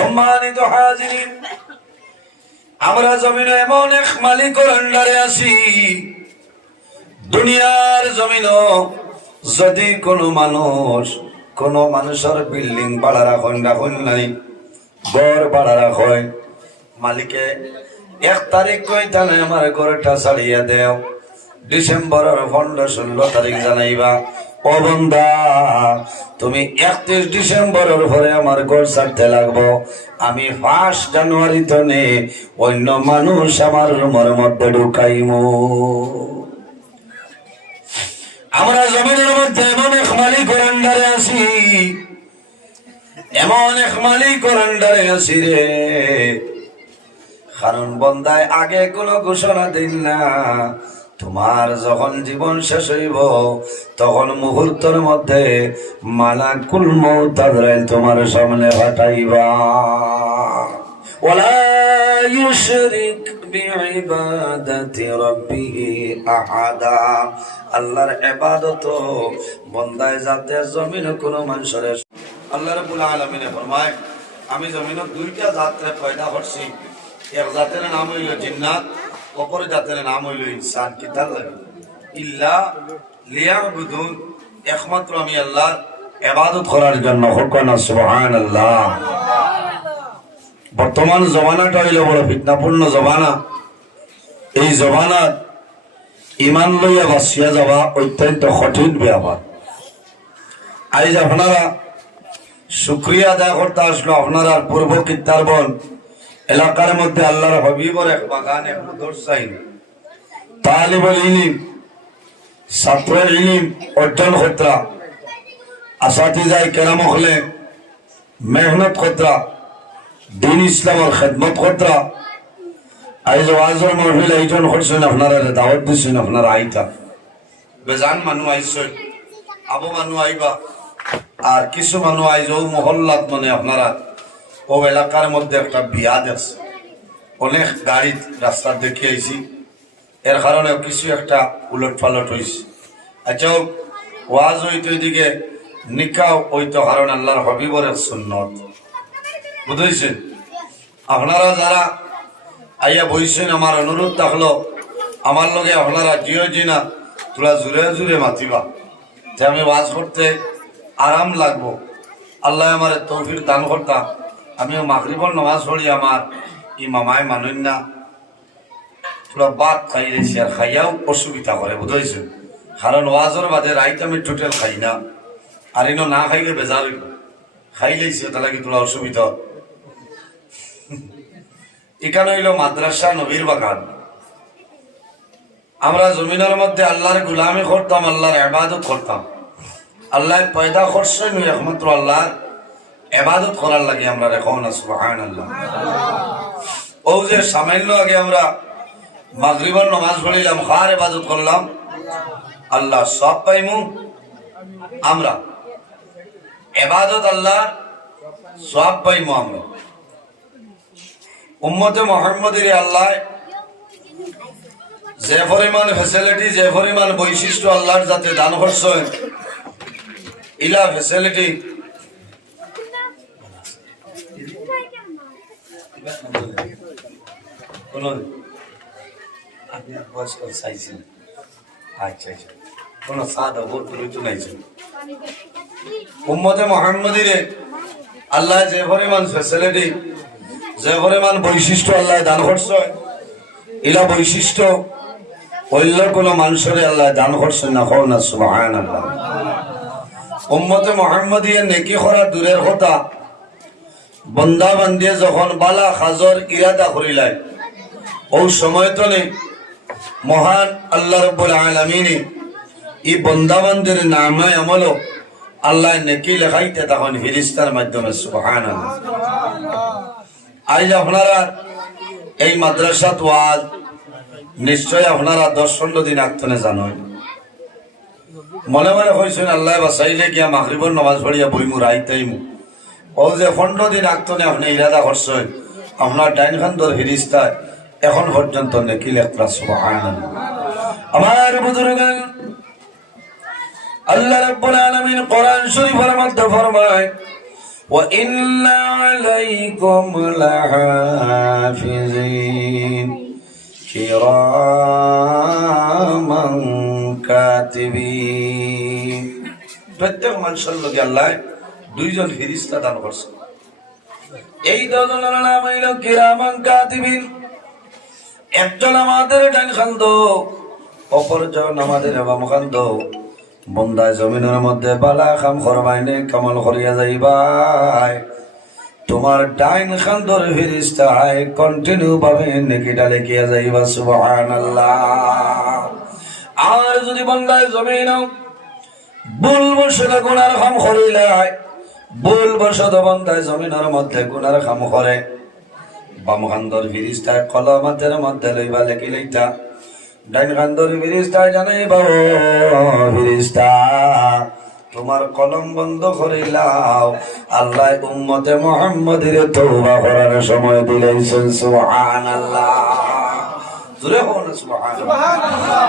সম্মানিত হাজিরিন, আমরা জমিনে এমন এক মালিকের আন্ডারে আছি, দুনিয়ার জমিনও যদি কোনো মানুষের বিল্ডিং ভাড়া রাখুন নাই, ঘর ভাড়া রাখয়, মালিকে 1 তারিখ কইতানে আমার ঘরটা ছাড়িয়ে দেও, ডিসেম্বরের 15-16 তারিখ জানাইবা ও বন্দা তুমি 31 ডিসেম্বরের পরে আমার ঘর ছাড়তে লাগবো, আমি 5 জানুয়ারি তনে অন্য মানুষ আমার রুমের মধ্যে ঢুকাইমু। আমরা জমিনের মধ্যে এমন এক মালিকের আন্ডারে আছি, এমন এক মালিকের আন্ডারে আছি রে, কারণ বন্দায় আগে কোনো ঘোষণা দিন না, তোমার যখন জীবন শেষ হইব তখন মুহূর্তের মধ্যে মালাকুল মউত আজরাইল তোমার সামনে পাঠাইবা। ওয়ালা ইউশরিক বিইবাদাতি রাব্বিহি আহাদা, আল্লাহর ইবাদত বন্দায় যাতে জমিনে কোনো মানুষের, আল্লাহ রাব্বুল আলামিন ফরমায় আমি জমিনে 2টা জাতরে পয়দা করছি, এক জাতের নাম হইল জিন্নাত, অপর জাতের নাম হইল ইনসান। কি তার লাগে ইল্লা লিয়াবুদুন, একমাত্র আমি আল্লাহর ইবাদত করার জন্য। হুকনা সুবহানাল্লাহ। বর্তমান জমানাটা হইল বড় ফিতনাপূর্ণ জমানা, এই জমানাত ইমান লইয়া বাঁচিয়া যাওয়া অত্যন্ত কঠিন ব্যাপার। আজ আপনারা শুকরিয়া আদায় করতে আসলো, আপনারা পূর্ব কিত্তারবন এলাকার মধ্যে আল্লাহর হবিবর এক বাগান, এক মাদ্রাসায় তালিবুল ইলম, ছাত্র ইলম অর্জন করতা, আসাতিজায়ে কেরাম হলে মেহনত করতা, দিন ইসলামের খেদমত করতা। আজ ওয়াজের মাহফিল আয়োজন করছেন, আপনারা দাওয়াত দিচ্ছেন, আপনারা আইতা বেজান মানুষ আইসেন, আবু মানুষ আইবা, আর কিছু মানুষ আইজ ও মহল্লাত, মানে আপনারা ও এলাকার মধ্যে একটা বিয়া দেখছে, অনেক গাড়ি রাস্তা দেখে আইছি, এর কারণে কিছু একটা উলট পালট হয়েছে। আচ্ছা ওয়াজ হইতো এদিকে নিকাও হইতো, কারণ আল্লাহর হবিবর এক সুন্নত, বুঝেছেন? আপনারা যারা আইয়া বইছেন, আমার অনুরোধ থাকলো আমার লগে আপনারা জিও জিনা তোরা জুড়ে জুড়ে মাতিবা, যে আমি ওয়াজ করতে আরাম লাগবো। আল্লাহ আমার তৌফিক দান করতাম, আমিও মাগরিবর নামাজ পড়ি, আমার ই মামায় মানুন না, তোরা বাদ খাই রেছি, আর খাইয়াও অসুবিধা করে, বুঝেছেন? কারণ ওয়াজের বাদে রাইত আমি টোটাল খাই না, আর ইনো না খাইলে বেজার খাইলেছি, তাহলে কি তোরা অসুবিধা। এখানে হইল মাদ্রাসা নবীর বাগান। আমরা জমিনের মধ্যে আল্লাহর গুলামি করতাম, আল্লাহর ইবাদত করতাম। আল্লাহ পয়দা করছেন একমাত্র আল্লাহর ইবাদত করার লাগে। আমরা এখন সুবহানাল্লাহ। ও যে সামান্য আগে আমরা মাগরিবের নামাজ পড়িলাম, কার ইবাদত করলাম? আল্লাহ সব পাইমু আমরা, ইবাদত আল্লাহ সব পাইমু আমরা। উম্মতে মুহাম্মদের আল্লাহ যে পরিমাণ ফ্যাসিলিটি, যে পরিমাণ বৈশিষ্ট্য আল্লাহর যাতে দান করছেন, ইলা ফ্যাসিলিটি উম্মতে মুহাম্মদের আল্লাহ যে পরিমাণ ফ্যাসিলিটি, যে পরিমাণ বৈশিষ্ট্য আল্লাহ দান করছে, ইলা বৈশিষ্ট্য অন্য কোন মানুষের আল্লাহ দান করছেন না। হও না সুবহানাল্লাহ। উম্মতে মুহাম্মদিয়া নেকি করা দূরের কথা, বন্দা বান্দিয়ে যখন বালা খাজর ইরাদা করিলাই, ও সময় তো নেই মহান আল্লাহ রাব্বুল আলামিন এই বন্দা বান্দির নামে আমল আল্লাহ নেকি লেখাইতে তখন ফেরেশতার মাধ্যমে। সুবহানাল্লাহ। আজ আপনারা এই মাদ্রাসাত ওয়াজ নিশ্চয় আপনারা 10-15 দিন আগতনে জানেন, মনে মনে কইছেন আল্লাহ বাঁচাইলে গিয়া মাগরিবের নামাজ পড়িয়া বইমু রাইতাইমু। ও যে 15 দিন আগতনে আপনি ইরাদা করছেন, আপনার ডাইন খান্দর ফেরেশতা এখন পর্যন্ত নেকি লেখা। সুবহানাল্লাহ। আমার বুজুর্গান, আল্লাহ রাব্বুল আলামিন কোরআন শরীফের মধ্যে ফরমায় وإن عليكم لحافظين كراما কাতিবিন। প্রত্যেক মানুষের লোকে আল্লাহ দুইজন ফেরেশতা দান করছে। এই দুজনের নাম হইল কিরামান কাতিবিন। একজন আমাদের ডান খান্দ, অপরজন আমাদের বাম খান্দ। বন্দায় জমিনের মধ্যে বালা কাম করবাইনে কামাল করিয়া যাইবাই, তোমার ডাইন খান্দর ফেরেশতায় কন্টিনিউ ভাবে নেকিটা লিখিয়া যাইবা। সুবহানাল্লাহ। আর যদি বন্দায় জমিন ভুলবশত গুনার কাম করিলাই, ভুলবশত বন্দায় জমিনের মধ্যে গুনার কাম করে, বাম খান্দর ফেরেশতায় কলম হাতের মধ্যে লইবা লেখি লইতা, ডাইন খান্দর ফেরেশতায় জানাইবা ও ফেরেশতা তোমার কলম বন্ধ করিলাও, আল্লাহ উম্মতে মুহাম্মাদের তওবা করার সময় দিলেন। সুবহানাল্লাহ। জোরে বলুন সুবহানাল্লাহ।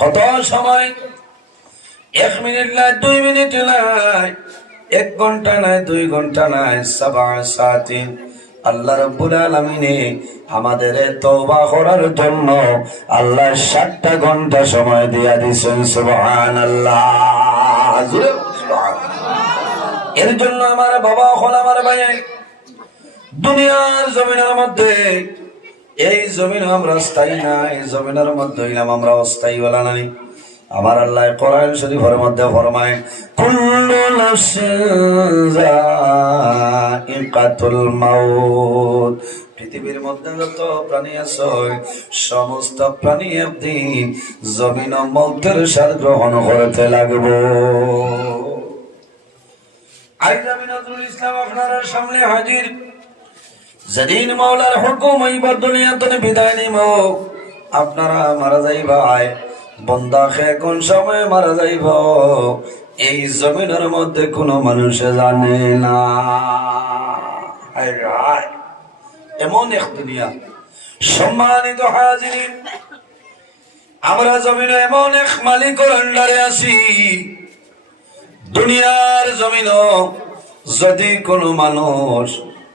কত সময়, 1 মিনিট নাই, 2 মিনিট নাই, 1 ঘন্টা নাই, 2 ঘন্টা নাই, 7 সাতিন আল্লাহ রাব্বুল আলামিন আমাদের তওবা করার জন্য আল্লাহ 7টা ঘন্টা সময় দিয়া দিয়েছেন। সুবহানাল্লাহ। এর জন্য আমার বাবা হল, আমার ভাই, দুনিয়ার জমিনের মধ্যে এই জমিন আমরা স্থায়ী না, এই জমিনের মধ্যে হইলাম আমরা অস্থায়ী বলা নাই। আমার আল্লাহ কোরআন শরীফের মধ্যে ফরমায় কুল্লু নাফসিন যায়িকাতুল মাউত। পৃথিবীর মধ্যে যত প্রাণী আছে সমস্ত প্রাণী একদিন জমিন ও মৌতের স্বাদ গ্রহণ করতে লাগবো। আজ আমি নজরুল ইসলাম আপনার সামনে হাজির। যেদিন মাওলার হুকুম হইব দুনিয়াতে বিদায় নিব, আপনারা মারা যাইবাই, বন্দা খেয়ে কোন সময় মারা যাইব এই জমিনের মধ্যে কোনো মানুষে জানে না। এমন এক দুনিয়া। সম্মানিত হাজিরিন, আমরা জমিনে এমন এক মালিকের আন্ডারে আছি, দুনিয়ার জমিন যদি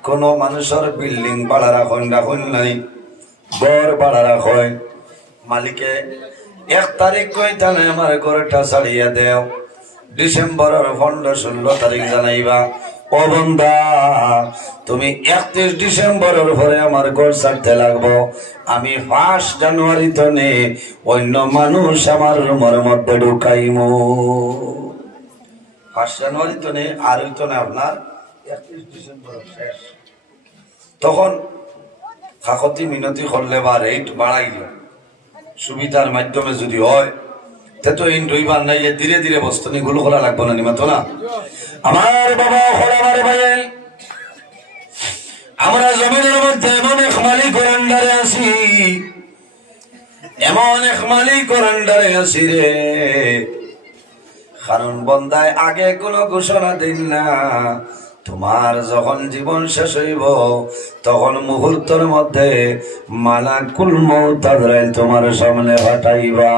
কোনো মানুষের বিল্ডিং ভাড়া রাখেন নাই, ঘর ভাড়া রাখেন, মালিকে 1 তারিখ কইতা নাই আমার ঘরটা ছাড়িয়া দেও, ডিসেম্বরের 15-16 তারিখ জানাইবা ও বন্দা তুমি 31 ডিসেম্বরের পরে আমার ঘর ছাড়তে লাগবো, আমি 1 জানুয়ারি তনে অন্য মানুষ আমার রুমের মধ্যে ঢুকাইমু। 1 জানুয়ারি তনে আর হইতো না আপনার 31 ডিসেম্বর শেষ। তখন কাকতি মিনতি করলে বা রেট বাড়াইল সুবিধার মাধ্যমে যদি হয়, তো এই রবিবার নাই, ধীরে ধীরে বস্তনি গুলো করা লাগবো না, নিমাতো না। আমার বাবা আমার ভাই, আমরা জমিনের মধ্যে এমন এক মালিকের আন্ডারে আছি, এমন এক মালিকের আন্ডারে আছি রে, কারণ বন্দায় আগে কোনো ঘোষণা দিন না, তোমার যখন জীবন শেষ হইব তখন মুহূর্তের মধ্যে মালাকুল মউত আজরাইল তোমার সামনে পাঠাইবা।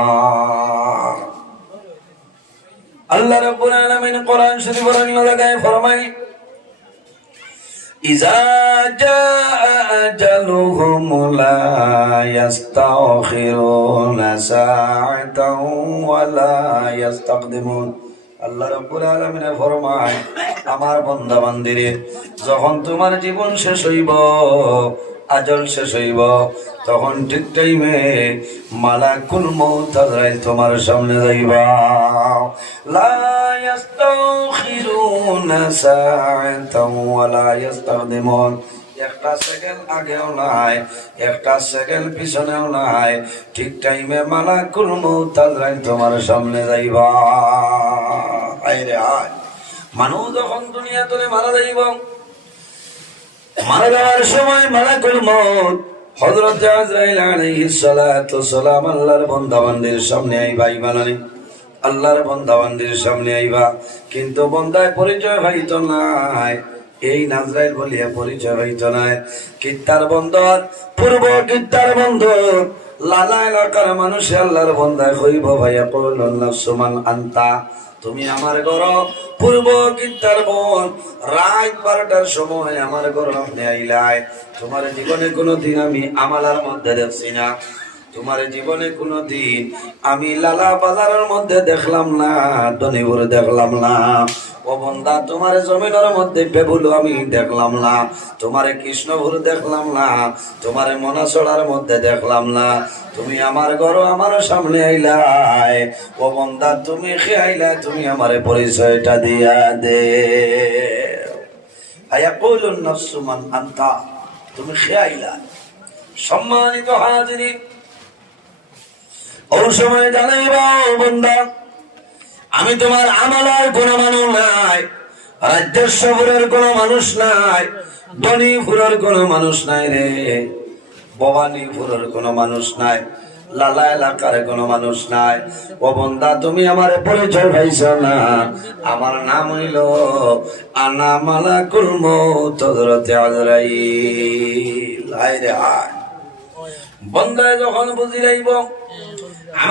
আল্লাহ রাব্বুল আলামিন কোরআন শরীফের অন্য জায়গায় ফরমায় ইযা জাআ আজালুহুম লা ইস্তাখিরুনা সাআতাও ওয়া লা ইস্তাকদিমুন। আল্লাহ রাব্বুল আলামিন ফরমায় আমার বান্দা বান্দিরে যখন তোমার জীবন শেষ হইব, আজল শেষ হইব, তখন ঠিক টাইমে মালাকুল মউত আজরাইল তোমার সামনে যাইবা। লা ইস্তাখিরুনা সাআতাও ওয়া লা ইস্তাকদিমুন। 1টা সেকেন্ড আগেও নাই, 1টা সেকেন্ড পিছনেও নাই, ঠিক টাইমে মালাকুল মউত আজরাইল তোমার সামনে যাইবা। আইরে আয়, মানুষ যখন দুনিয়া তোলে মারা যাইব, মারা যাওয়ার সময় মালাকুল মউত হযরত আজরাইল আলাইহিস সালাতু সালাম আল্লাহর বান্দা বান্দির সামনে আইবা। ইমানানি আল্লাহর বান্দা বান্দির সামনে আইবা, কিন্তু বান্দায় পরিচয় হইতো নাই, এই নাজরাইল বলিয়া পরিচয় হইতো নাই। কিত্তার বন্দর, পূর্ব কিত্তার বন্দর, লালা এলাকার মানুষে আল্লাহর বান্দায় কইব ভাইয়া কইল নাফসুমান আনতা, তুমি আমার ঘর পূর্ব কিত্তার বোন রাত 12টার সময় আমার ঘর আপনি আইলাই। তোমার জীবনে কোনোদিন আমি আমালার মধ্যে দেখছি না, তোমার জীবনে কোনোদিন আমি লালা বাজারের মধ্যে দেখলাম না, ধনীপুর দেখলাম না। ও বন্দা, তোমার জমিনের মধ্যে বেবুলো আমি দেখলাম না, তোমার কৃষ্ণপুর দেখলাম না, তোমার মনাসড়ার মধ্যে দেখলাম না। তুমি আমার ঘর আমার সামনে আইলাই। ও বন্দা, তুমি খেয়ে আইলা, তুমি আমার পরিচয়টা দিয়া দে। আয়াকুলুন নাফসু মান আনতা, তুমি খেয়ে আইলা। সম্মানিত হাজিরিন, ওই সময় জানাইবা, ও বন্দা, আমি তোমার আমালার কোনো মানুষ নাই, রাজ্যেশ্বরের কোনো মানুষ নাই, ধনীপুরের কোনো মানুষ নাই রে, ভবানীপুরের কোনো মানুষ নাই, লালা এলাকার কোনো মানুষ নাই। ও বন্দা, তুমি আমার পরিচয় পাইছ না। আমার নাম হইল আনা মালাকুল মউত হযরত আজরাইল। হায় রে হায়, বন্দায় যখন বুঝি যাইব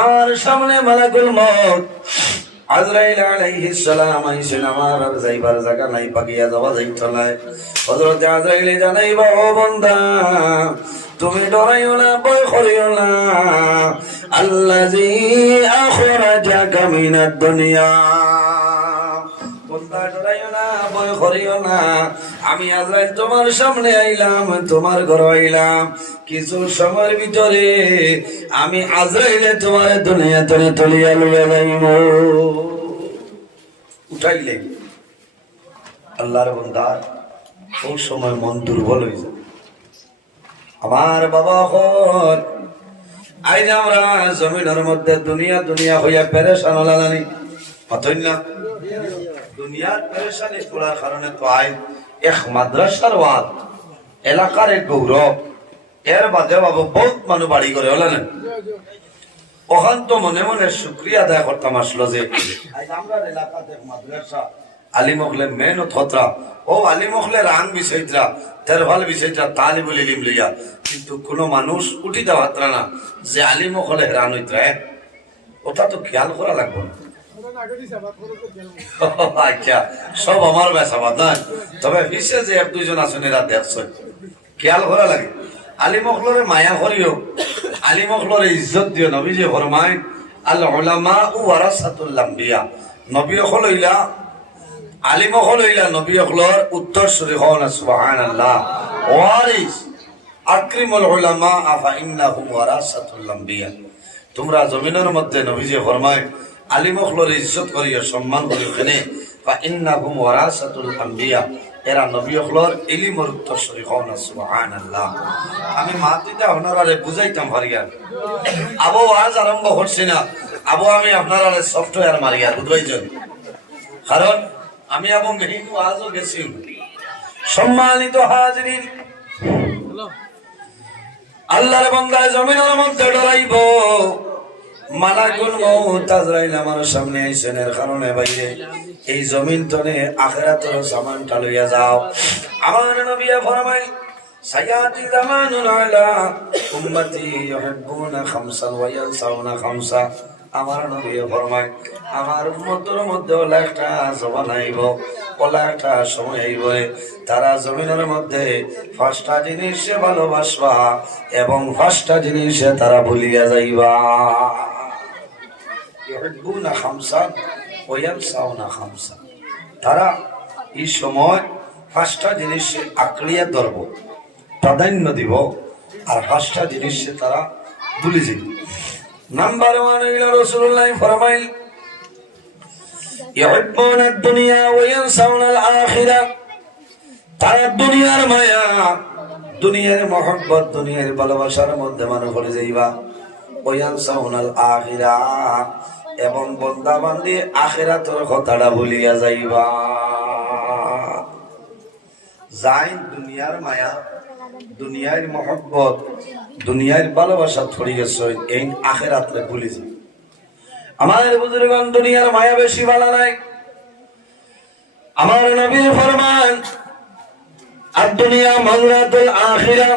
আমার সামনে মালাকুল মউত আজরাইল আলাইহিস সালাম আইছেন, আমার আর যাইবার জায়গা নাই, পাকিয়া যাওয়া যাইতো না। হযরত আজরাইল জানাইবা, ও বান্দা, তুমি ডরাইও না, ভয় করিও না। আল্লাযী আখরাজাকা মিনাদ দুনিয়া, বান্দা ডরাইও না, ভয় করিও না। আমি আজরাইল তোমার সামনে আইলাম, তোমার ঘর আইলাম। কিছু সময়ের ভিতরে আমি আজরাইলে তোমার দুনিয়া তরে তুলিয়া লইয়া যাইব। উঠাইলে আল্লাহর বান্দা ওই সময় মন দুর্বল হয়ে যায়। আমার বাবা হল আইজ আমরা জমিনের মধ্যে দুনিয়া দুনিয়া হইয়া পেরেশান লালানি, অথই না দুনিয়ার পেরেশানি পড়ার কারণে তো আই এক মাদ্রাসার ওয়াজ এলাকার এক গৌরব। এর বাদে বাবু বহুত মানুষ বাড়ি করে হলেন, ওখান তো মনে মনে শুক্রিয়া আদায় করতাম আসলো যে আমরা এলাকাতে মাদ্রাসা আলিমখলে মেহনত হতরা, ও আলিমখলে রাং বিষয়তরা, তেরভাল বিষয়টা তালিবুল ইলম লইয়া, কিন্তু কোনো মানুষ উঠিতে পারতরা না যে আলিমখলে রান হইতরা। ওটা তো খেয়াল করা লাগবে না। আচ্ছা, সব আমার বেসাবাদ না, তবে বিশেষ যে এক দুইজন আছেন এরা দেখছ, খেয়াল করা লাগে। আলিমখলরে মায়া করিও, আলিমখলরে ইজ্জত দিও। নবী যে ফরমায় আল উলামা ওয়ারাসাতুল আম্বিয়া, নবী হল হইলা আলিম হল হইলা নবী হলর উত্তরসূরি হন। সুবহানাল্লাহ। ওয়ারিস আকরিমুল উলামা আফা ইন্নাহুম ওয়ারাসাতুল আম্বিয়া। তোমরা জমিনের মধ্যে নবী যে ফরমায় আলিম হলর ইজ্জত করিও, সম্মান করিও, কেনে ফা ইন্নাহুম ওয়ারাসাতুল আম্বিয়া, এরা নবী হলর ইলমের উত্তরসূরি হন। সুবহানাল্লাহ। আমি মাতিটা আপনারা বুঝাইতাম পারিয়া, আবু আজ আরম্ভ করছি না, আবু আমি আপনারা সফটওয়্যার মারিয়া বুঝবাইছেন, কারণ আমি আবু মেহিনু আজও গেছি। সম্মানিত হাজিরিন, আল্লাহর বান্দা জমিনের মধ্যে ডরাইব, মালাকুল মউত আজরাইল আমার সামনে আইছেন। এর কারণে বাইরে এই জমিন তনে আখিরাতের সামানটা লইয়া যাও। আমার নবী ফরমায় সায়াতি জামানুন আলা উম্মতি ইউহিব্বুনা খামসান ওয়া ইয়ানসাউনা খামসা। আমার নবী ফরমায় আমার উম্মতের মধ্যে ওলা একটা জবান আইব, ওলা একটা সময় আইব, তারা জমিনের মধ্যে পাঁচটা জিনিসে ভালোবাসবা এবং পাঁচটা জিনিসে তারা ভুলিয়া যাইবা। ইউহিব্বুনা খামসান ওয়া ইয়ানসাউনা খামসা, তারা এই সময় পাঁচটা জিনিসে আঁকড়িয়া ধরব, প্রাধান্য দিব, আর পাঁচটা জিনিসে তারা ভুলে যাবে। নাম্বার 1 হইল রাসূলুল্লাহ ফরমাইল ইউহিব্বুনা দুনিয়া ওয়া ইয়ানসাউনা আল-আখিরা, তারা দুনিয়ার মায়া, দুনিয়ার মহব্বত, দুনিয়ার ভালোবাসার মধ্যে মানুষ পড়ে যাইবা। ওয়া ইয়ানসাউনা আল-আখিরা, এবং বান্দা বান্দি আখিরাতের কথাটা ভুলিয়া যাইবা। যাই দুনিয়ার মায়া, দুনিয়ার মহব্বত, দুনিয়ার ভালোবাসা ছড়ি গেছে, এই আখিরাতরে ভুলে যায়। আমার বুজুর্গণ, দুনিয়ার মায়া বেশি ভালো নাই। আমার নবীর ফরমান আর দুনিয়া মাগরাতুল আখিরা,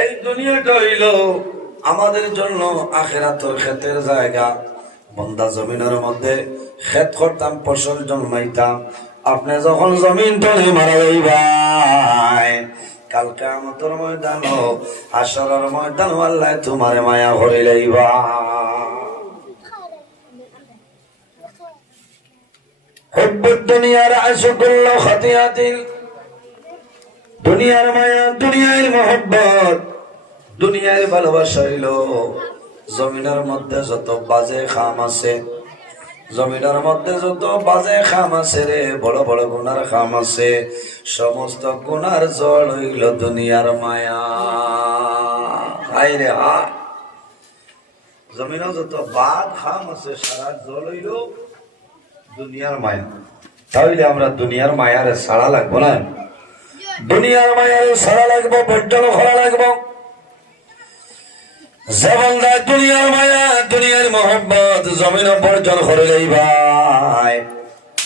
এই দুনিয়াটা হইল আমাদের জন্য আখিরাতের ক্ষেতের জায়গা। বান্দা জমিনের মধ্যে খেত করতাম, ফসল জন্মাইতাম। আপনি যখন জমিন তলে মারা যাইবাই, কাল কিয়ামতের ময়দান, হাসরের ময়দান, আল্লাহ তোমারে মায়া ভরে লইবা। হুব্বুদ দুনিয়ার আশুকুল খাতিয়াতিল, দুনিয়ার মায়া, দুনিয়ার মহব্বত, দুনিয়ার ভালোবাসা হইল জমিনের মধ্যে যত বাজে খাম আছে, জমিনের মধ্যে যত বাজে খাম আছে রে, বড় বড় গুনার খাম আছে, সমস্ত গুনার জল হইল দুনিয়ার মায়া। হাই রে হা, জমিনের যত বাদ খাম আছে সারা জল হইল দুনিয়ার মায়া। তাহলে আমরা দুনিয়ার মায়ারে ছাড়া লাগবো না, দুনিয়ার মায়ারে ছাড়া লাগবো, বর্জন করা লাগবো। জবানদার দুনিয়ার মায়া, দুনিয়ার মোহাম্মত জমিন বর্জন করে ভাই।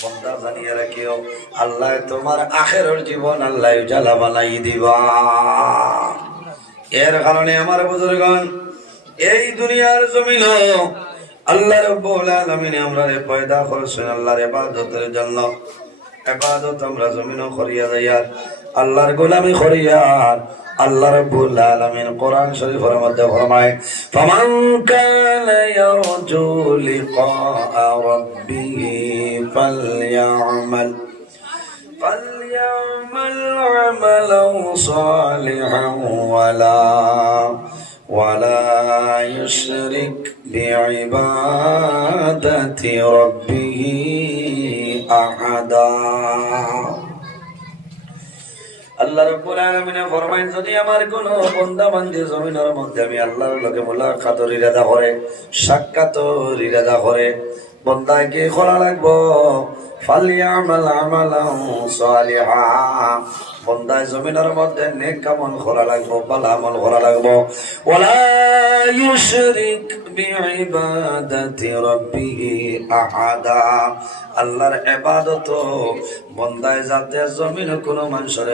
বন্দা জানিয়ে রাখিও, আল্লাহ তোমার আখেরের জীবন আল্লাহ জ্বালা বানাই দিবা। এর কারণে আমার বুজুর্গণ, এই দুনিয়ার জমিন আল্লাহ রাব্বুল আলামিন আমরারে পয়দা করেছেন আল্লাহর ইবাদতের জন্য। ইবাদত আমরা জমিনও করিয়া যাইয়ার, আল্লাহর গোলামি করিয়ার। আল্লাহ রাব্বুল আলামিন কোরআন শরীফের মধ্যে ফরমায়, ফামান কানা ইয়ারজু লিকা রাব্বিহি ফালইয়ামাল আমালান সালিহান ওয়ালা ইউশরিক বিইবাদাতি রাব্বিহি আহাদা। আল্লাহ রাব্বুল আলামিন ফরমায়, যদি আমার কোন বান্দা বান্দি জমিনের মধ্যে আমি আল্লাহর লগে মুলাকাতের ইরাদা করে, সাক্ষাতের ইরাদা করে, বান্দায় কি করা লাগবো? ফালিয়ামাল আমালান সালিহা, বান্দায় জমিনের মধ্যে নেক আমল করা লাগবো, ভালো আমল করা লাগবো। ওয়ালা ইউশরিক বিইবাদাতি রাব্বিহি আহাদা, আল্লাহর ইবাদত বান্দায় যাতে জমিনে কোনো মানুষের